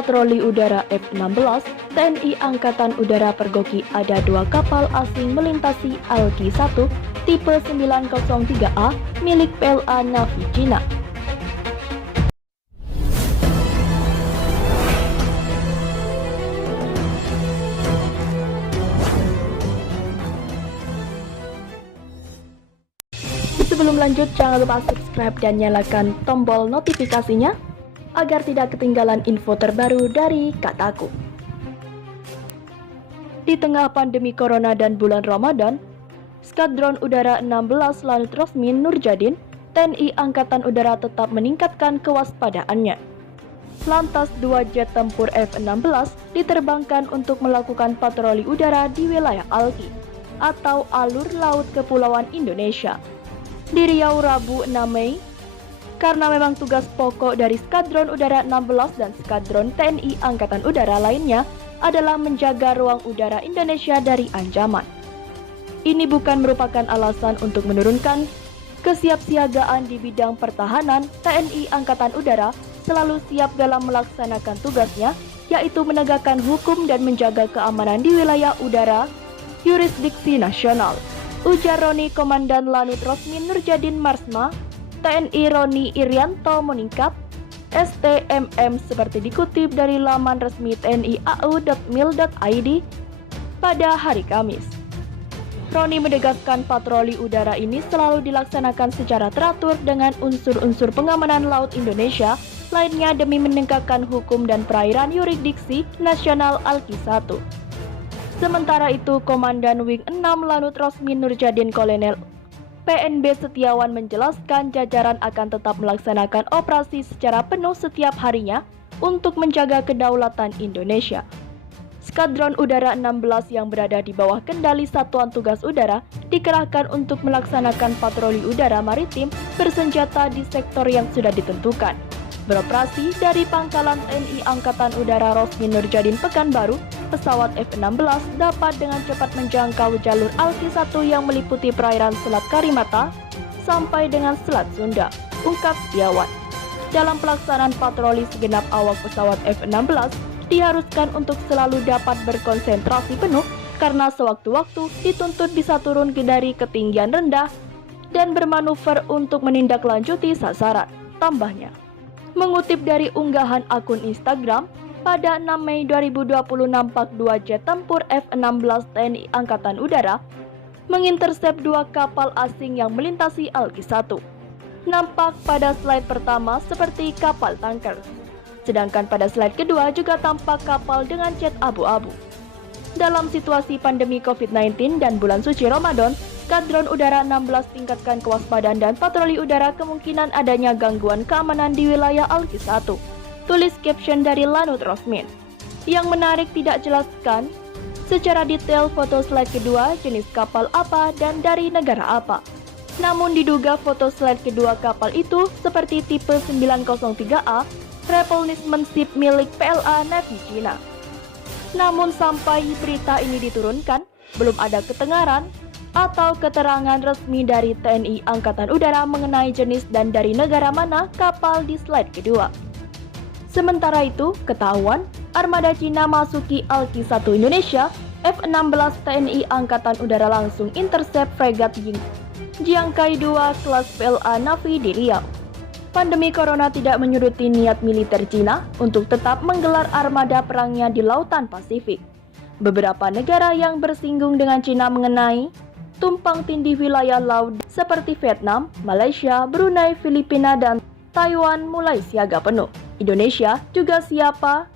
patroli udara F-16, TNI Angkatan Udara pergoki ada 2 kapal asing melintasi Alki-1 tipe 903A milik PLA Navy Cina. Sebelum lanjut, jangan lupa subscribe dan nyalakan tombol notifikasinya agar tidak ketinggalan info terbaru dari Kataku. Di tengah pandemi Corona dan bulan Ramadan, Skadron Udara 16 Lanut Rosmin Nurjadin, TNI Angkatan Udara tetap meningkatkan kewaspadaannya. Lantas 2 jet tempur F-16 diterbangkan untuk melakukan patroli udara di wilayah Alki atau alur laut Kepulauan Indonesia di Riau Rabu 6 Mei, karena memang tugas pokok dari Skadron Udara 16 dan Skadron TNI Angkatan Udara lainnya adalah menjaga ruang udara Indonesia dari ancaman. Ini bukan merupakan alasan untuk menurunkan kesiapsiagaan di bidang pertahanan. TNI Angkatan Udara selalu siap dalam melaksanakan tugasnya, yaitu menegakkan hukum dan menjaga keamanan di wilayah udara yurisdiksi nasional, ujar Roni Komandan Lanut Rosmin Nurjadin Marsma TNI Roni Irianto meningkat STMM seperti dikutip dari laman resmi tniau.mil.id pada hari Kamis. Roni menegaskan patroli udara ini selalu dilaksanakan secara teratur dengan unsur-unsur pengamanan laut Indonesia lainnya demi menegakkan hukum dan perairan yurisdiksi nasional Alki-1. Sementara itu, Komandan Wing 6 Lanut Rosmin Nurjadin Kolonel PNB Setiawan menjelaskan jajaran akan tetap melaksanakan operasi secara penuh setiap harinya untuk menjaga kedaulatan Indonesia. Skadron Udara 16 yang berada di bawah kendali Satuan Tugas Udara dikerahkan untuk melaksanakan patroli udara maritim bersenjata di sektor yang sudah ditentukan. Beroperasi dari pangkalan TNI Angkatan Udara Rosmin Nurjadin Pekanbaru, pesawat F-16 dapat dengan cepat menjangkau jalur Alki-1 yang meliputi perairan Selat Karimata sampai dengan Selat Sunda, ungkap Setiawan. Dalam pelaksanaan patroli, segenap awak pesawat F-16 diharuskan untuk selalu dapat berkonsentrasi penuh karena sewaktu-waktu dituntut bisa turun dari ketinggian rendah dan bermanuver untuk menindaklanjuti sasaran, tambahnya. Mengutip dari unggahan akun Instagram, pada 6 Mei 2020 nampak 2 jet tempur F-16 TNI Angkatan Udara mengintersep 2 kapal asing yang melintasi Alki-1. Nampak pada slide pertama seperti kapal tanker, sedangkan pada slide kedua juga tampak kapal dengan cat abu-abu. Dalam situasi pandemi COVID-19 dan bulan suci Ramadan, Skadron Udara 16 tingkatkan kewaspadaan dan patroli udara kemungkinan adanya gangguan keamanan di wilayah Alki-1. Tulis caption dari Lanut Rosmin. Yang menarik tidak jelaskan secara detail foto slide kedua jenis kapal apa dan dari negara apa. Namun diduga foto slide kedua kapal itu seperti tipe 903A replacement ship milik PLA Navy Cina. Namun sampai berita ini diturunkan, belum ada keterangan atau keterangan resmi dari TNI Angkatan Udara mengenai jenis dan dari negara mana kapal di slide kedua. Sementara itu, ketahuan armada Cina masuki Alki-1 Indonesia, F-16 TNI Angkatan Udara langsung intercept fregat Jiangkai 2 kelas PLA Navy di Riau. Pandemi Corona tidak menyuruti niat militer Cina untuk tetap menggelar armada perangnya di Lautan Pasifik. Beberapa negara yang bersinggung dengan Cina mengenai tumpang tindih wilayah laut seperti Vietnam, Malaysia, Brunei, Filipina, dan Taiwan mulai siaga penuh. Indonesia juga siapa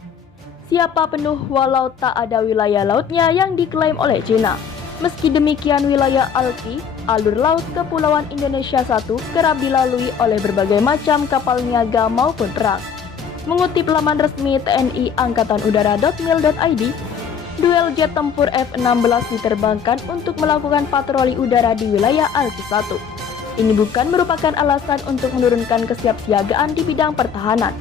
penuh walau tak ada wilayah lautnya yang diklaim oleh Cina. Meski demikian, wilayah Alki, alur laut Kepulauan Indonesia 1, kerap dilalui oleh berbagai macam kapal niaga maupun perang. Mengutip laman resmi TNI Angkatan Udara.mil.id, duel jet tempur F-16 diterbangkan untuk melakukan patroli udara di wilayah Alki-1. Ini bukan merupakan alasan untuk menurunkan kesiapsiagaan di bidang pertahanan.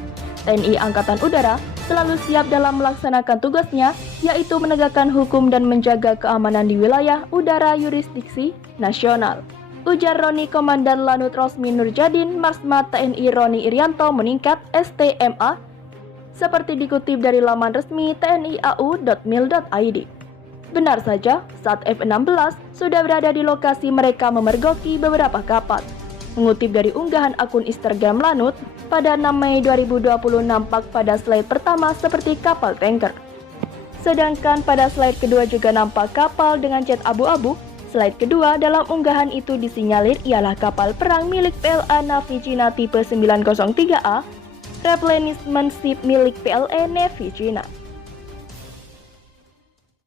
TNI Angkatan Udara selalu siap dalam melaksanakan tugasnya, yaitu menegakkan hukum dan menjaga keamanan di wilayah udara yurisdiksi nasional, ujar Roni Komandan Lanut Rosmin Nurjadin Marsma TNI Roni Irianto meningkat STMA seperti dikutip dari laman resmi tniau.mil.id. Benar saja, saat F-16 sudah berada di lokasi mereka memergoki beberapa kapal. Mengutip dari unggahan akun Instagram Lanut, pada 6 Mei 2020 nampak pada slide pertama seperti kapal tanker. Sedangkan pada slide kedua juga nampak kapal dengan cat abu-abu. Slide kedua dalam unggahan itu disinyalir ialah kapal perang milik PLA Navy Cina tipe 903A, replenishment ship milik PLA Navy Cina.